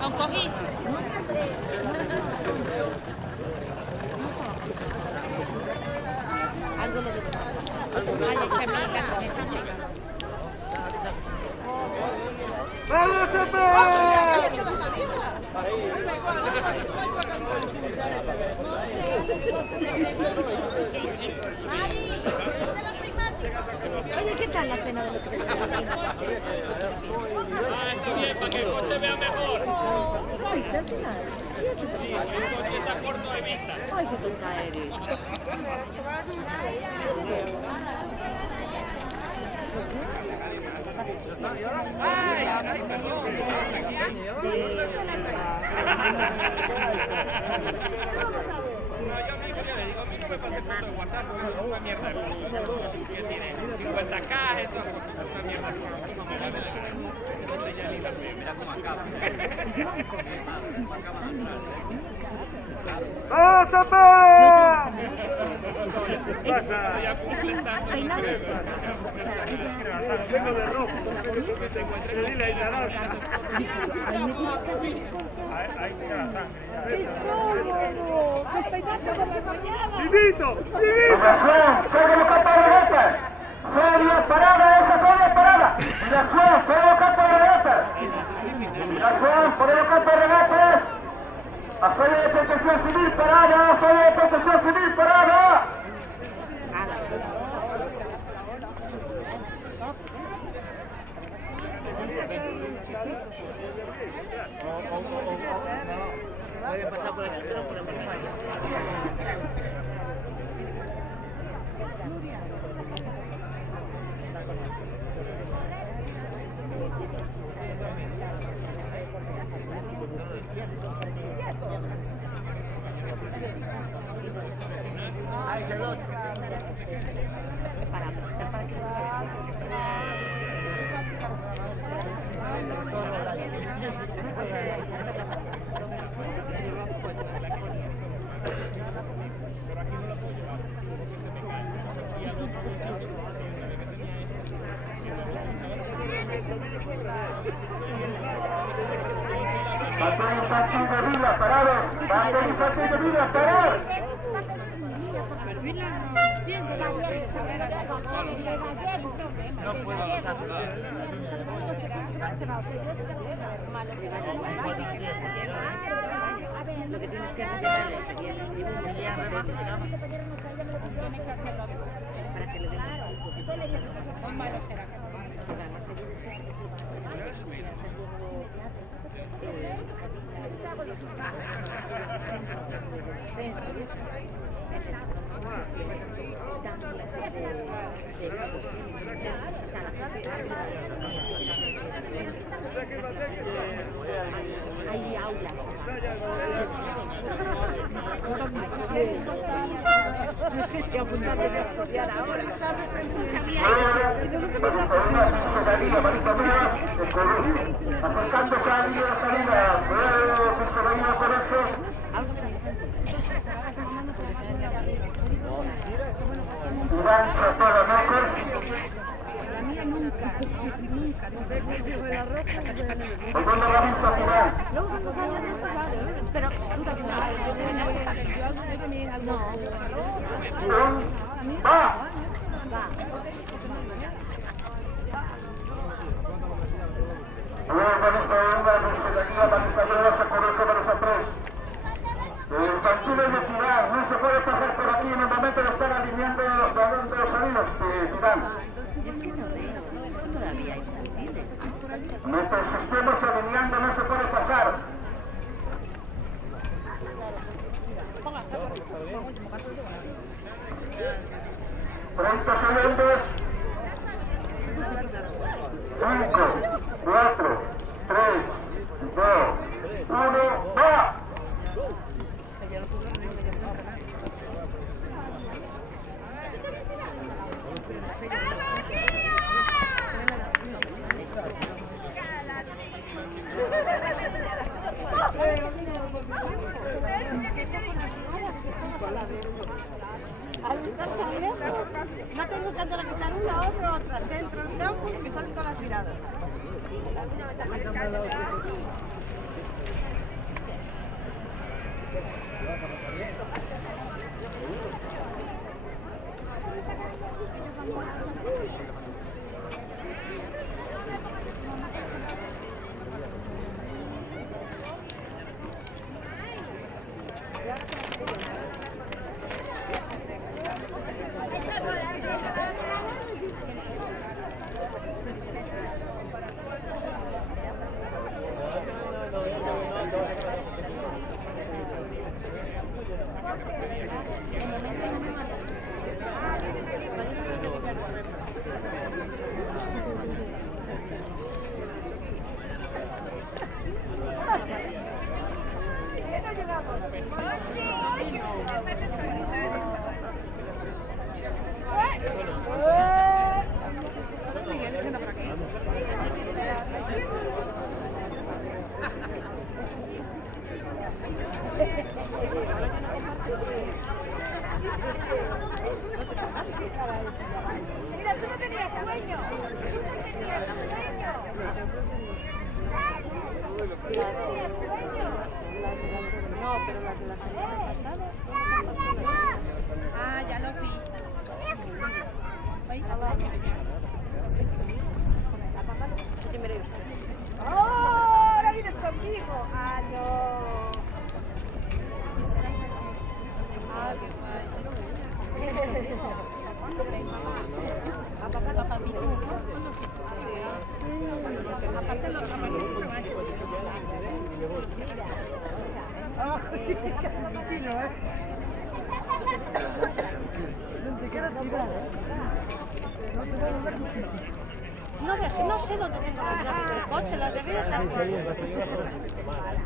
¿Con cogí? Algo le digo. Ay, es que a mí casa me está pegando. ¡Vamos, Chepe! Oye, ¿qué tal la cena de los que Ah, está bien, para que el coche vea mejor. Ay, qué final. Sí, el coche está corto de vista. Ay, qué tonta eres. Mira cómo acaba. ¡Vamos, Chepe! ¿Qué pasa? Tengo de rojo, pero dile ahí naranja. Ahí tira la sangre ya. ¡Vivito! ¡Vivito! ¡Solo capa! ¡Serie parada! ¡Esa serie parada! ¡Dilación! ¡Solo capa regata! ¡Dilación! ¡Solo capa regata! ¡A serie de protección civil parada! ¡A serie de protección civil parada! Baterización de vidas, parados. Baterización de vidas, parados. No puedo pasar. Acercándose a la línea de salida, puedo perseguir por eso. Iván Chapero Mocos. Volviendo la vista final. Pero, ¡Va! Luego con esa onda miscelánea balizadora por eso Vanessa 3. Tranquilo y equidad, no se puede pasar por aquí en el momento de estar alineando los balones de los salidos, Iván. Mientras estemos alineando no se puede pasar. 30 segundos. 5, 4, 3, 2, 1, ¡va! No tengo tanto la que está uno, otro, dentro del campo, que salen todas las miradas. No, pero las de la semana pasada. Ah, ya lo vi. ¡Oh! Ahora vienes conmigo. ¡Ah, no! Ah, qué mal. Papá, mira, con los pitufos. Aparte los No sé dónde tengo que entrar el coche, la debí estar por ahí.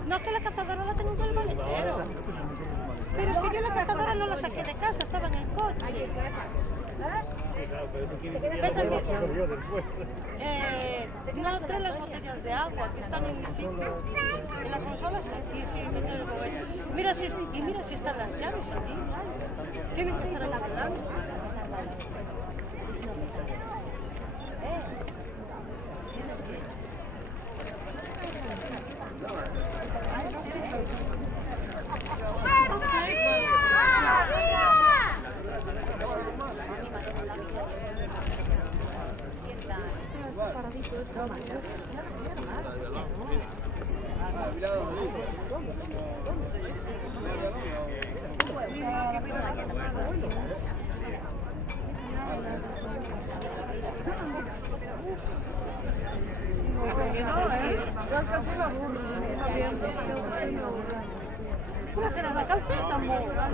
No, que la cazadora la tengo en el maletero. Pero es que yo la cazadora no la saqué de casa, estaba en el coche. No entré las botellas de agua que están en mi sitio. En la consola sí, mira si están las llaves aquí. Tienen que estar en la verdad.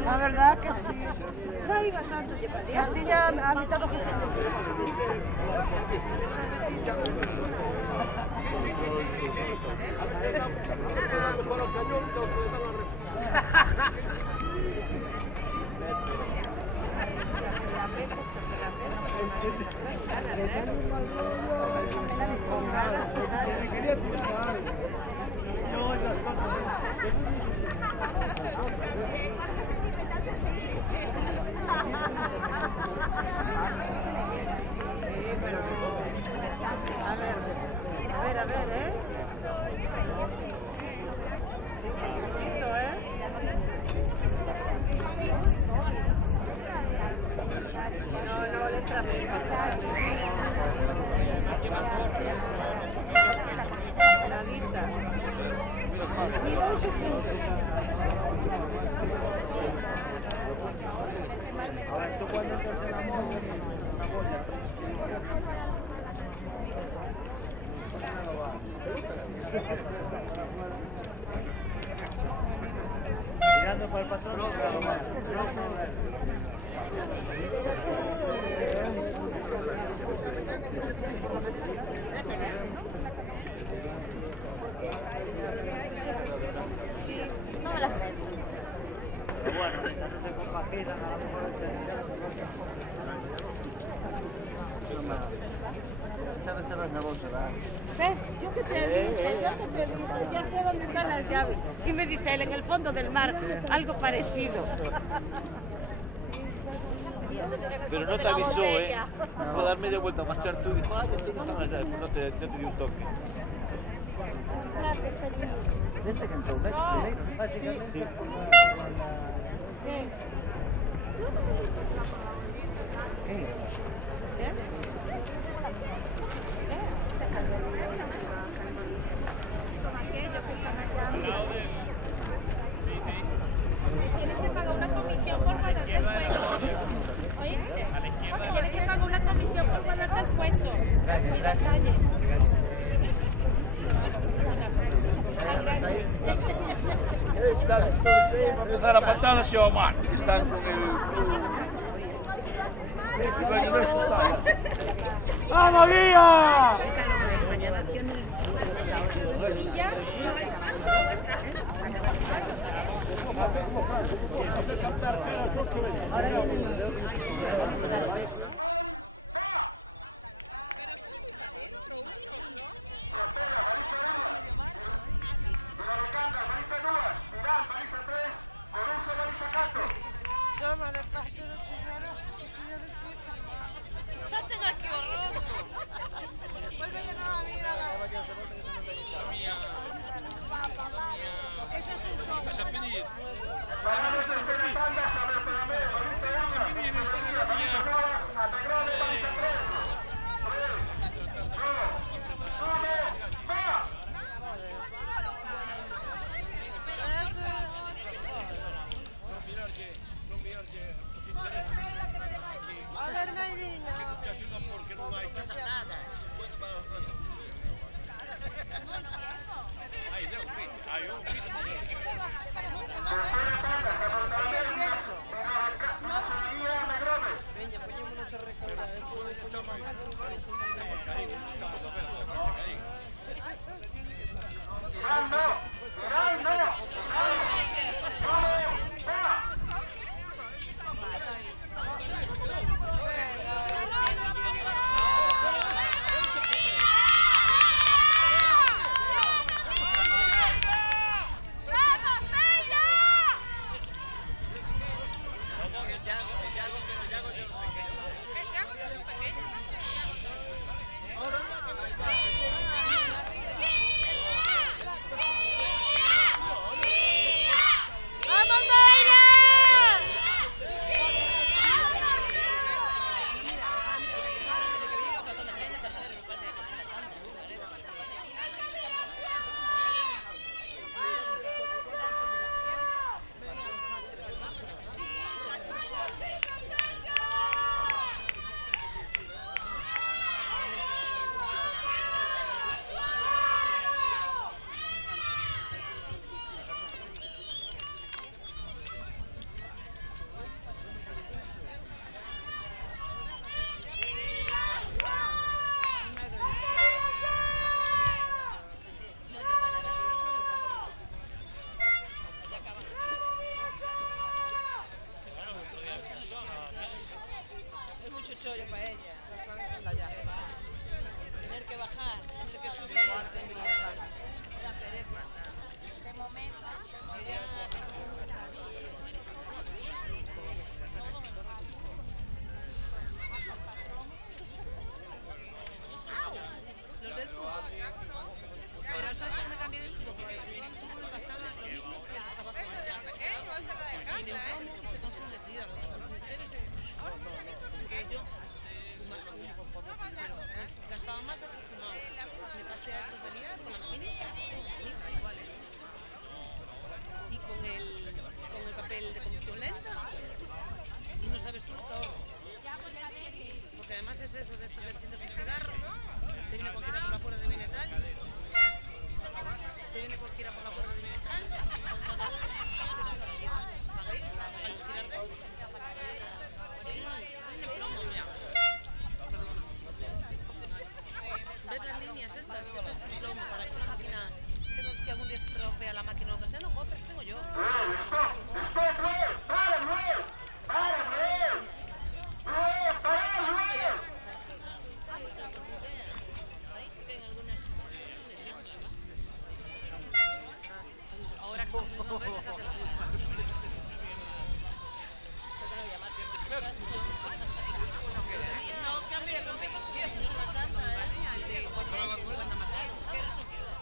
La verdad que sí. No hay bastante. Aquí ya a mitad de A ver, ¿eh? No, letra A ver, tú cuando entras en la molla, en la molla. Mirando para el patrón, rojo, verde. no me las meto. Pero bueno, mientras no se compaginan, a lo mejor está tirando, ¿Ves? Yo que te digo, ya sé dónde están las llaves. Y me dice él, en el fondo del mar, algo parecido. Pero no te avisó, ¿eh? Fue a dar media vuelta a marchar tú y dijo, ah, ¿dónde están las llaves? No te dio un toque. Básicamente por la... Tienes que pagar una comisión por guardarte el puesto. ¿Oíste? Tienes que pagar una comisión por guardarte el puesto. Cuida calle. Empezar a patada se ao mar, que están con el... ¡Vamos, guía! Salten aquí, horroroso. Vuelve a llenar la vida. Eso es un show. Vas a pedir. Para la tercera tanda, Saber Perame, Marisa 1, Marisa 2, Atagrande, Marisa 3. 3, 2, 1, ¡va! A ver, Mayrina. Tercera tanda, Saber Perame, Nacionalía, Negrove. Irán no, Irán no, ¡vamos! ¡Va! Chollo para ella. Tener que bajar, tener que subir. La pereza. De momento. Los del tubo. Pero ¿sabes por qué me cambié de tubo? Porque el tubo me pasaba lo mismo que el tabaco. Tiene un plomo y se consume enseguida. Lo que son las mujeres que yo gastaba más de lo que fumaba. Me pasé a estos de liar con las químicas, igual. Y con el papel de combustión lenta. Y no sabes tú lo que ahorro. Porque además es eso de estos vencidos un cigarro. Te viene cualquiera por la puerta de Minetal. Te viene cualquiera por la puerta de Minetal. Al tirar de él. ¿Ves las líneas estas? Estas es plomo para que la máquina... Si algún día se estropea la máquina o lo que sea, no compres, tengo yo. ¡Stop! ¡Stop, Noel! ¡Para, Noel! ¡Para, Noel! ¡Noel, para, Noel! En algunas... Ahora que estamos en nombre, les hace no cambia el nombre. ¿Qué razón queda?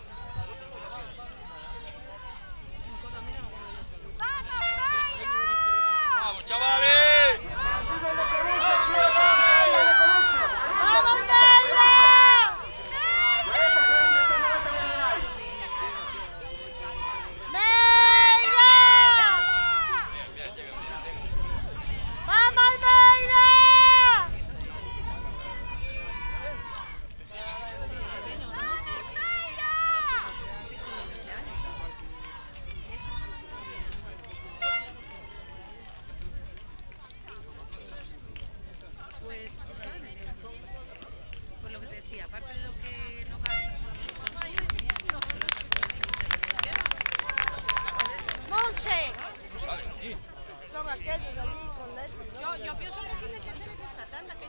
aquellos allí con Leslie, ¿no? Yo pienso que tiene que hacer esta tanda. Que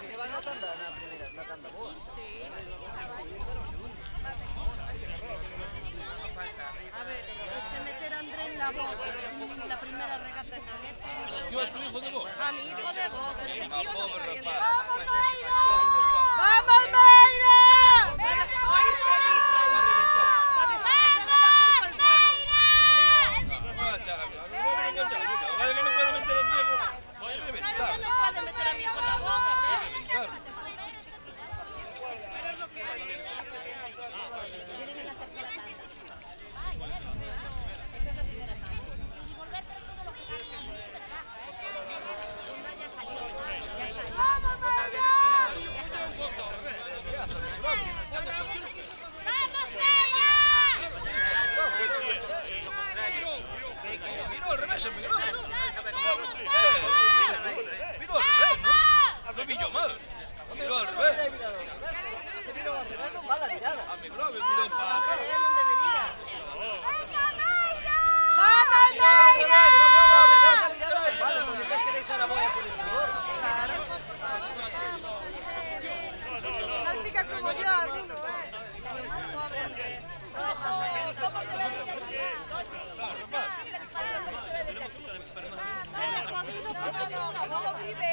se lleva una tanda, la primera, una tanda boa. Sí. A ver, meter a Andrés en la boca, la primera regata en Naguete. ¿Yo a tu hijo de vos? A mi hijo de boca, el tío no está viendo. ¡Vamos, Mayra! ¡Vamos, Mayra! Hoy se dice. Claro que no puede meter a mi hijo en la boca, ¿ves? Pero es lo que hay. Miró al revés, miró al revés, ¿no? Lo vi yo mal. Miró al revés. Se miró al revés, no va la mirada. A mi grave, miró para acá. Vale, porque después queréis ahora voy a por el favor. Claro. Salpica como yo, alguno, Pobre Andrés. ¿Cómo se ve desde aquí? ¿Cómo lo vive?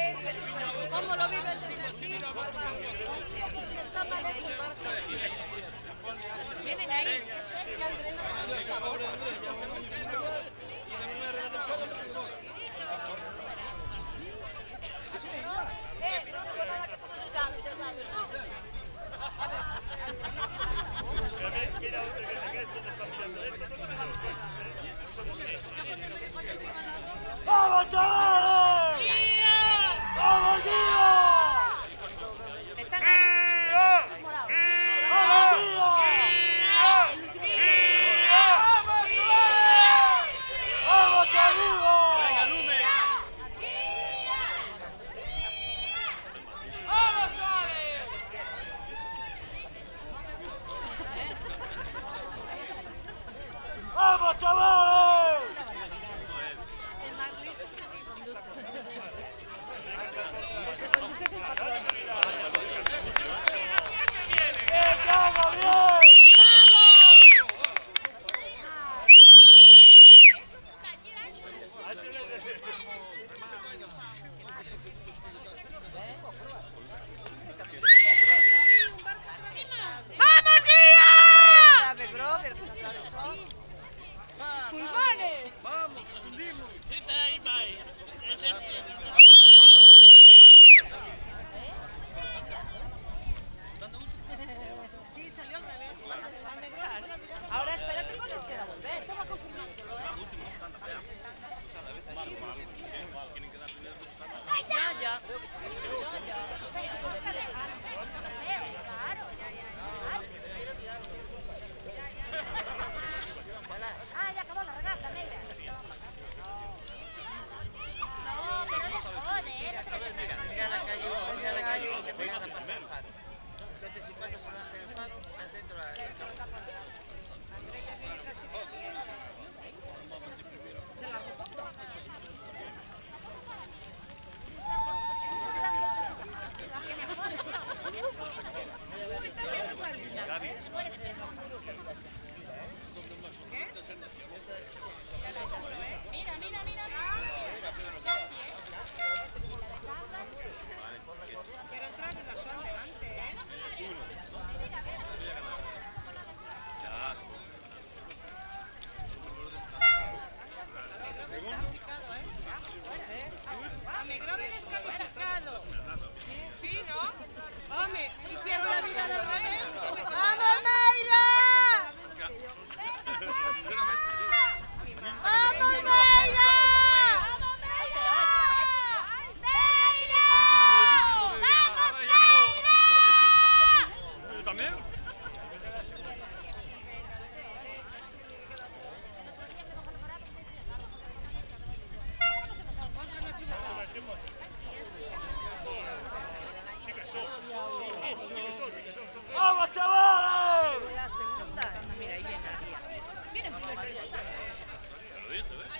¿Cómo lo vive desde aquí? Está mal hecho. Vienen ahí. Mira, que esto te está mirando esto. ¡Vamos, chavales! ¡Vamos, tío! Están ahí. Morado. ¡Vamos, tío! ¡Vamos, amigo! Venga, Lume. ¡Vamos, chavales! Vamos, nos hundimos. Sí, salió al revés. Ahora espérate con este a volver. Estaba confirmándolo, Ya. Ah, ya acabó la regata, negra. No, pero no les jode, Mira la calle, que voy a pasar el paro. Entonces si pasas por delante del paro, estás dentro de la...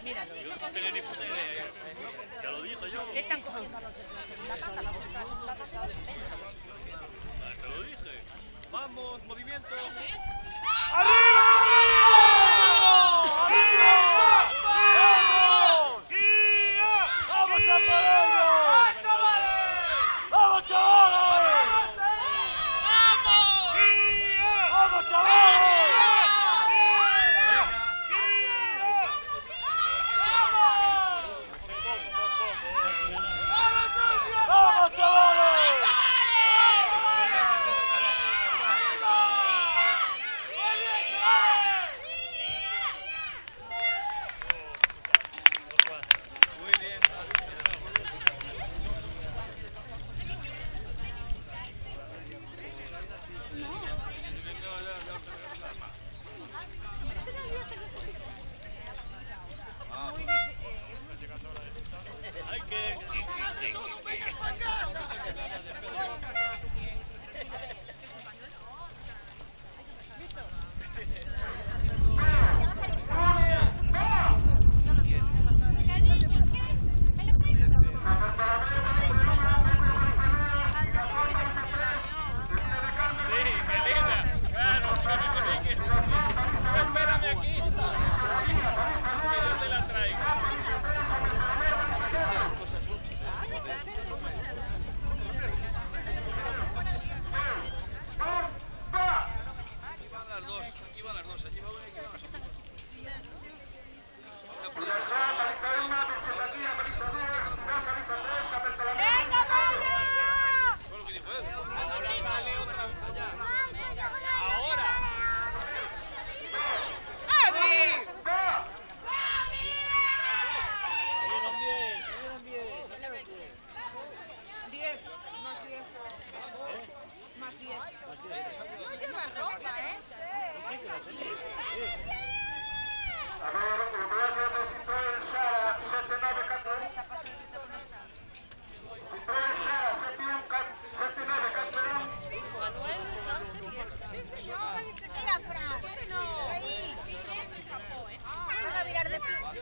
Míralo. No tenía ni puta idea. Ya lo dijo yo. Están cogiendo a los de la segunda tanda, la segunda tanda. Te lo dije. Vamos, movimiento.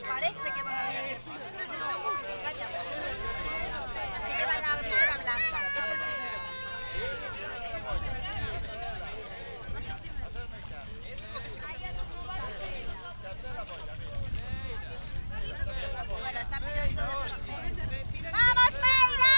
Parece que van a ver. Calla. Las que llevan la visera blanca. Bueno, está mirando. ¡Vamos, Peira!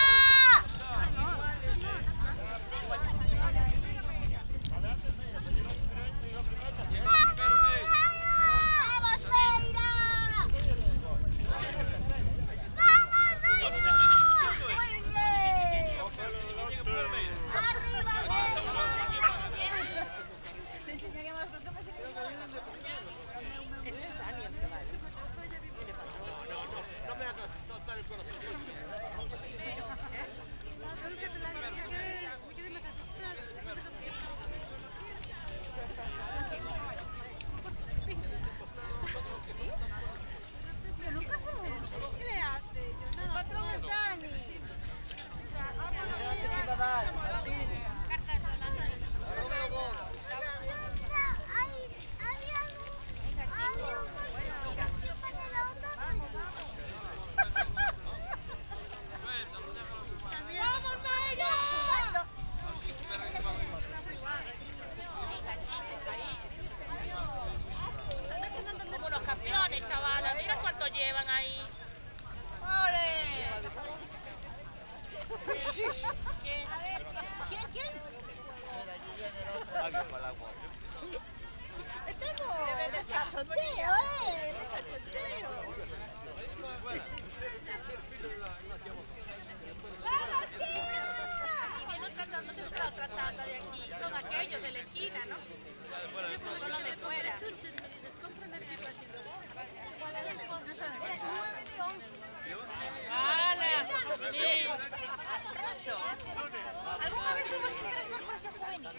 ¿Alguna vez tuvimos interés por este juvenil?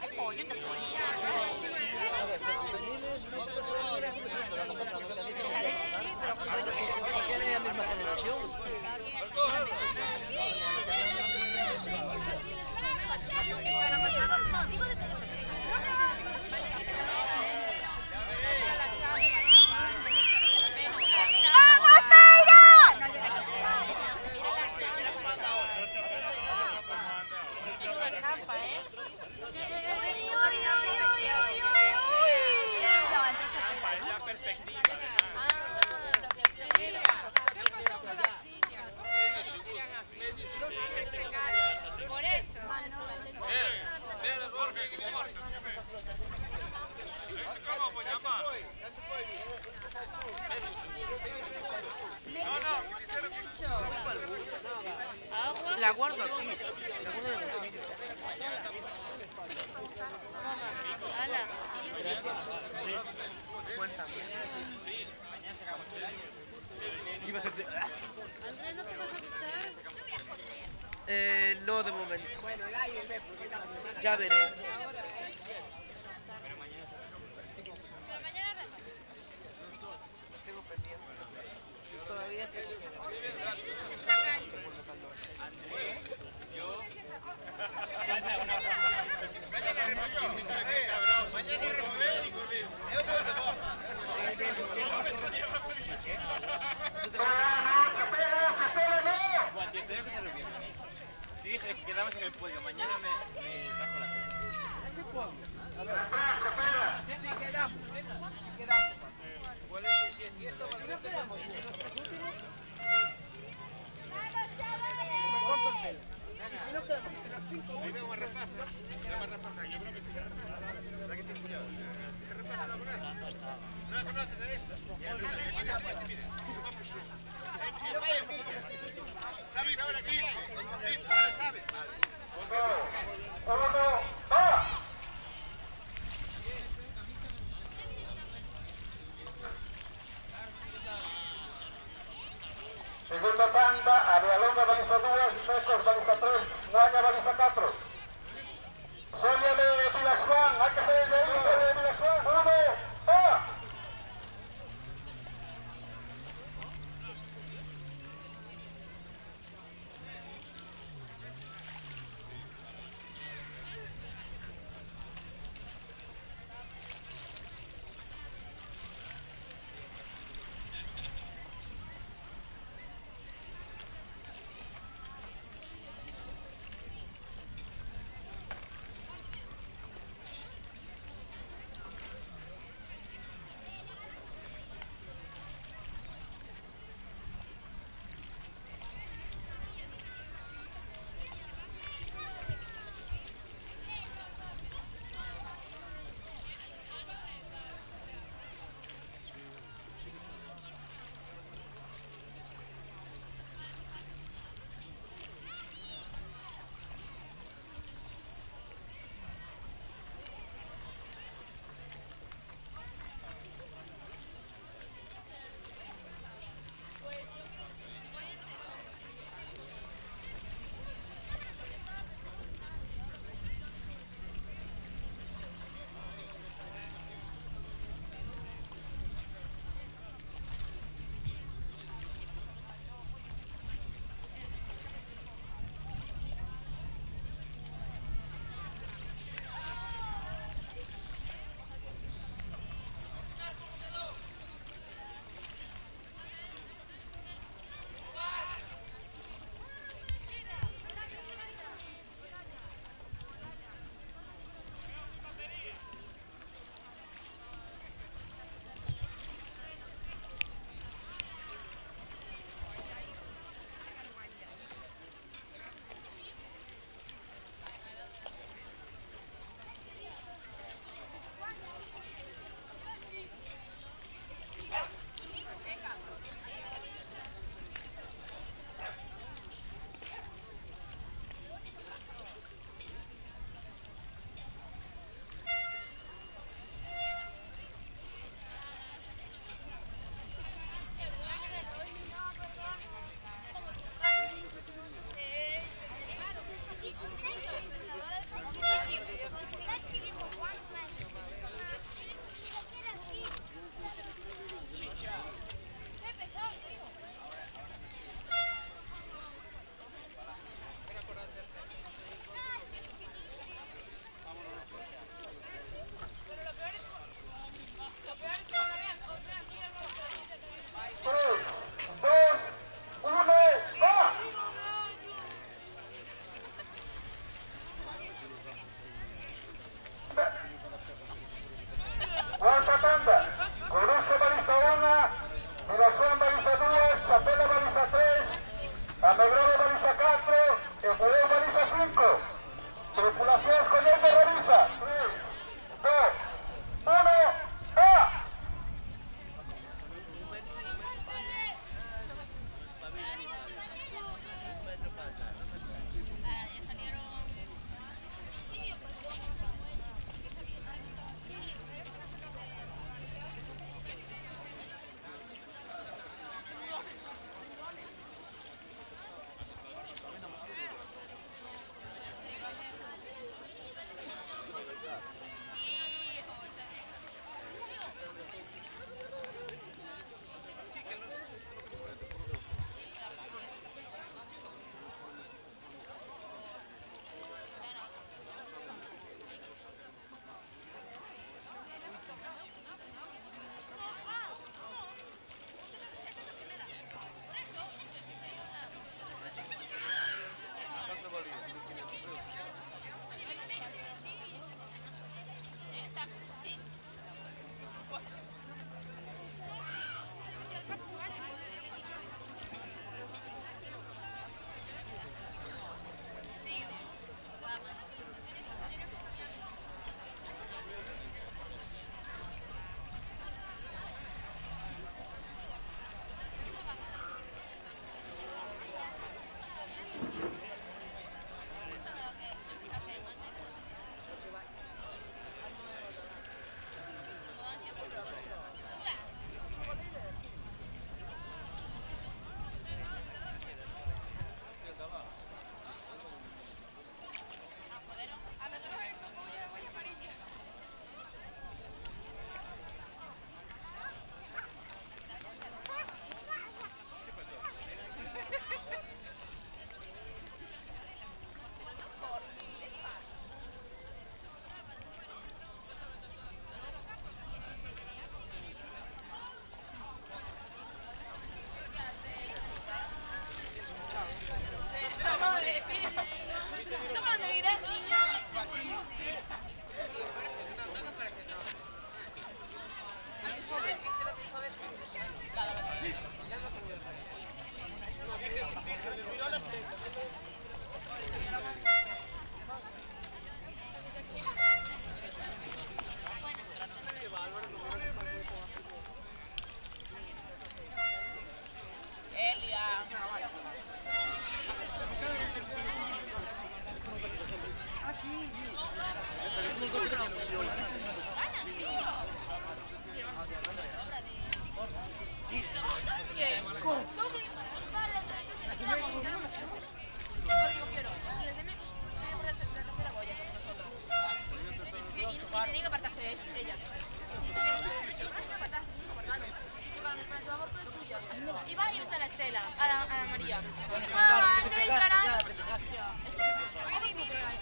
El pollo te ponía. En la leche sí, pero bueno. Tienen la misma generación. Bueno, pasado, no, digo de todos esos. ¿Cómo pues llama? La guardo aquí. La guardo en el bolsillo. Ala. Cuéntame. Andrés, ¿no te vas a duchar? No de momento. Ya veré. Tengo pendiente. Todavía Sí, dije que quedamos en el podio. Mañana me bajo la tele. ¿Sabes ahora aquí? Sí, ahora sabes. Segunda tanda, Arealonga baliza 2, Mecos baliza 3, Guaña baliza 4. Sonia de Vilajuan, hay que salir de ahí, Sonia de Vilajuan. 1, ¡va!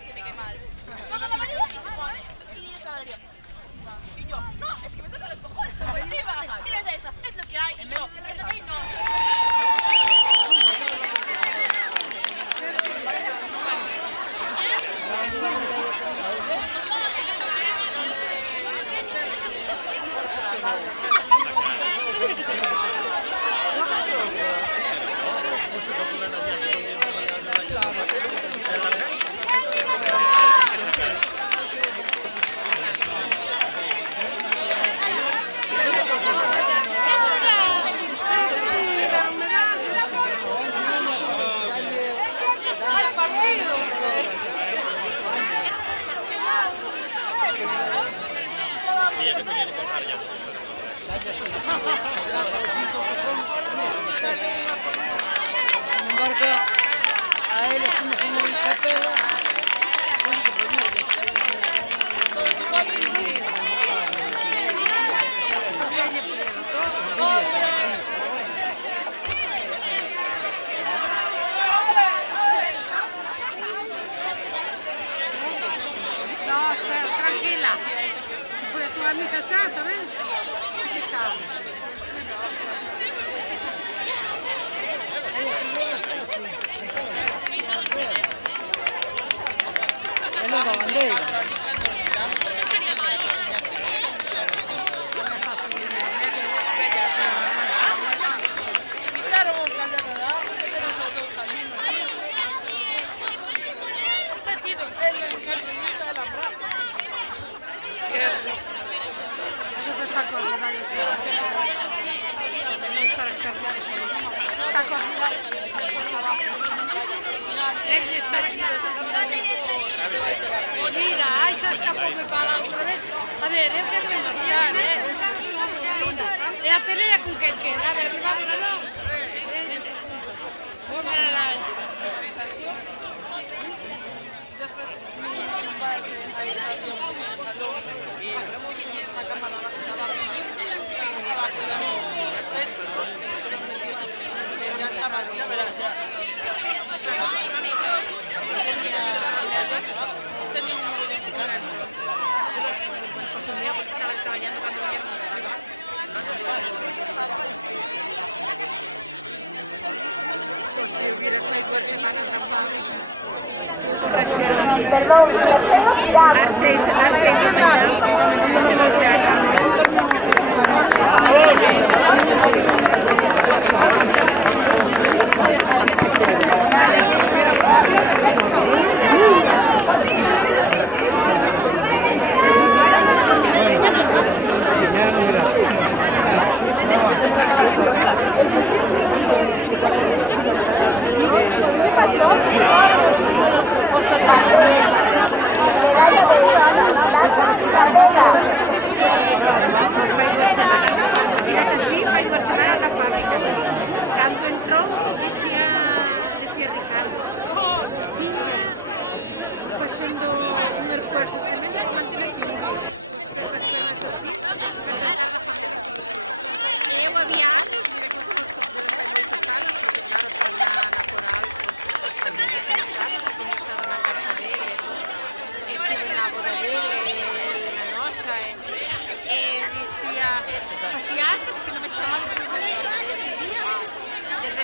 Que me cae mal. Toca la manilla y se pone. Y esa galería. Y yo, no, es que me toca los cojones por encima. Y ella esa, es lo que hay. Y yo, es lo que hay, no. Sin embargo, a él es como si no hubiera capela. No, espera, tranquila. Fue a tu amiga Santa, ¿ves? ¿Qué sabes? Es la bandera. Mira, ai se escapou me falar outra vez. A ver, eu quero me marchar, E a pelea con quen queda? A ver, vamos a non. Vamos a la Pues si hubiera feito 2 semanas na fábrica. Perdón, pero mirad. Sí, ¿Qué pasó?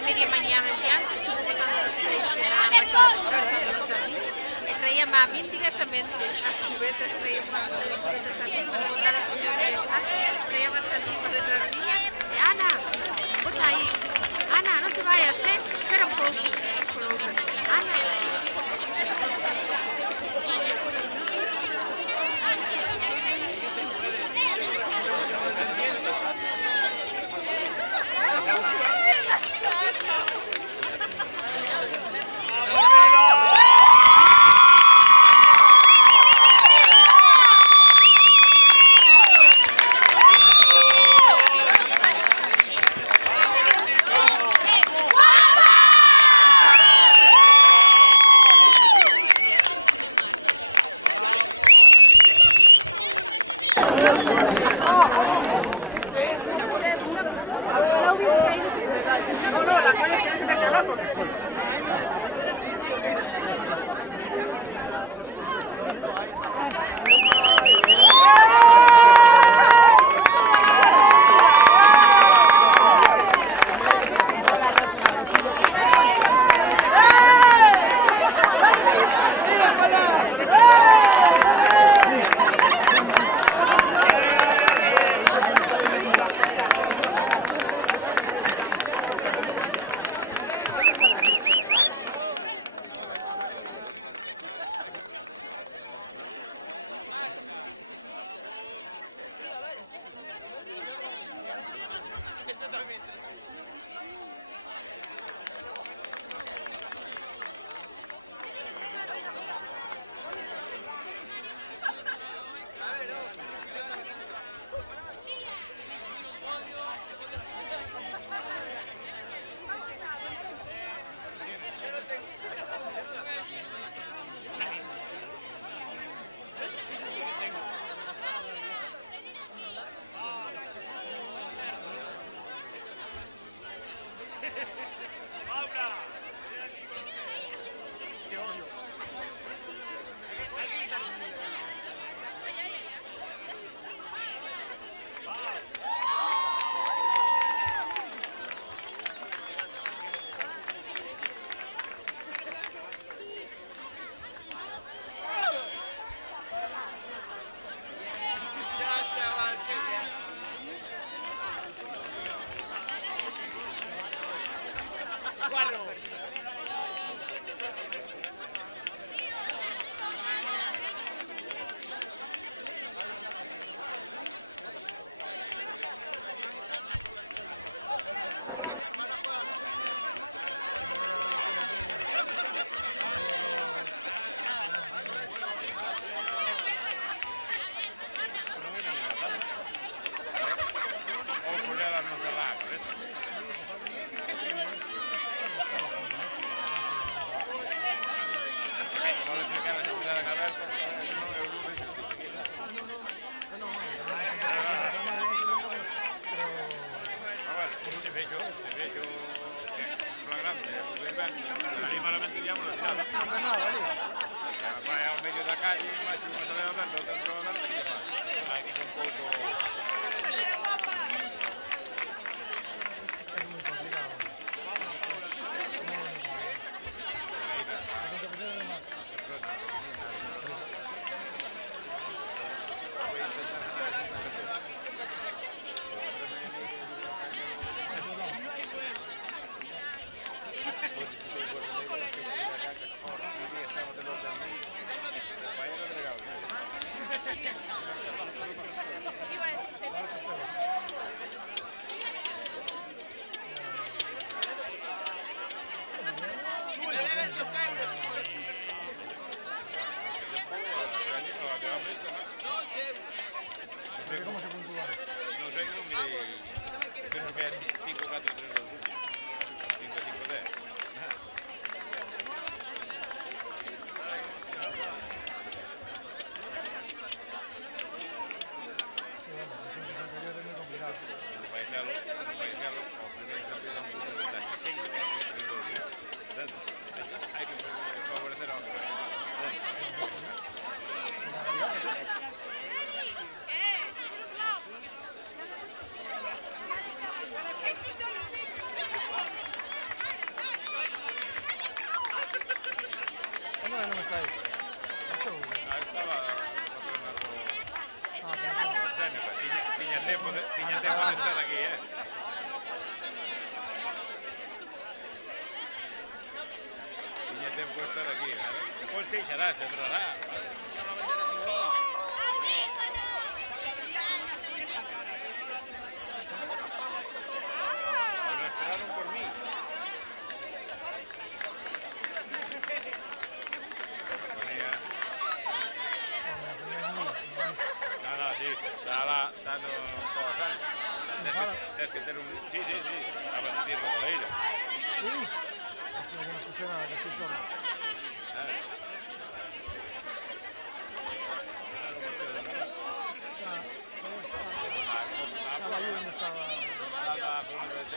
media mañana en diante, estuve botando los trens en la máquina e traíame a min directamente as cubetas, traíame as cubetas a min para botar as cubetas, traíame as ali por detrás mía e Ana, bota aí, Ana, non te vayas, espera un pouco, Ana, hecho flagrante, ali malamente digamos la tirada. Vai ao medio da calle, máis unha salida aberta, outra entrada aberta, que faz? Hai que ser un pouco... Es muy complicado. ¿Cómo se puntúa? Non sei, non mirei... Penso que é 5, 4, 3, 2, 1. 5, 5, 10. O primeiro partido dá un punto de ventaja. 6, 4, 3, 2, 1. Hai que favorecer a outra. ¿Cómo no está ahí? Estaba tiña tempo de estar aquí, Tiña tempo de estar aquí, Despois queixará, se entrará. Bueno, esperaron por mí. No, sí, está no Coasal. Tienes que tener un... Sí, estaba en el tierra de Leira. Sí, hostia, que no escuché nada, que estoy solo. Estaba allí donde estaba... Estaba por una vez de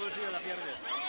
medio bolsillo la pierdes.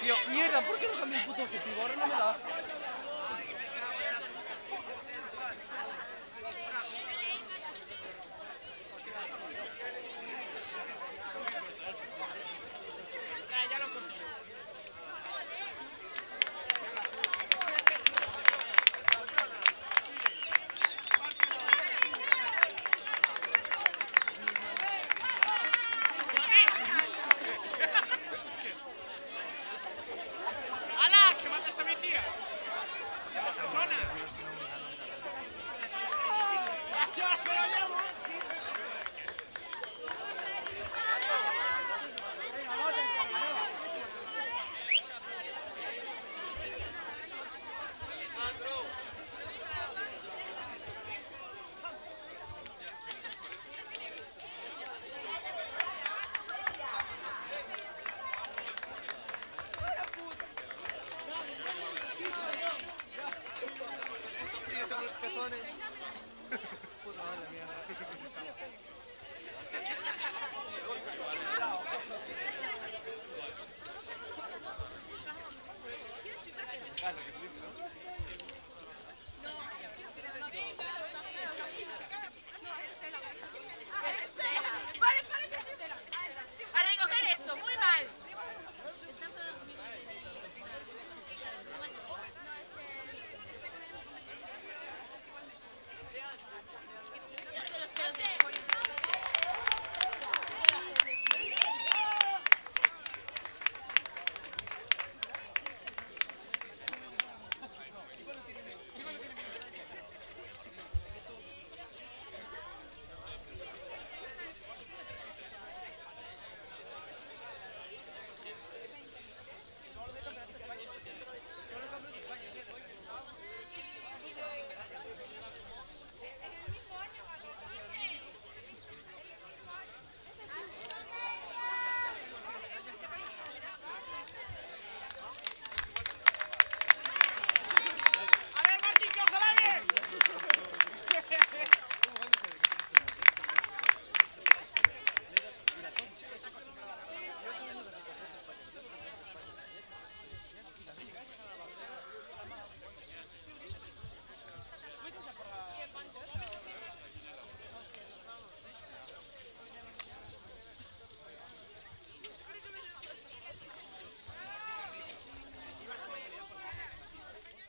Tío, mierda, ¿por qué no cambié el puto objetivo? Ahora no me da. Ya lo contigo. ¡Hala! ¡Que mata esta mi tía! ¡La persona! ¡Yo me lo llevo! Casa, que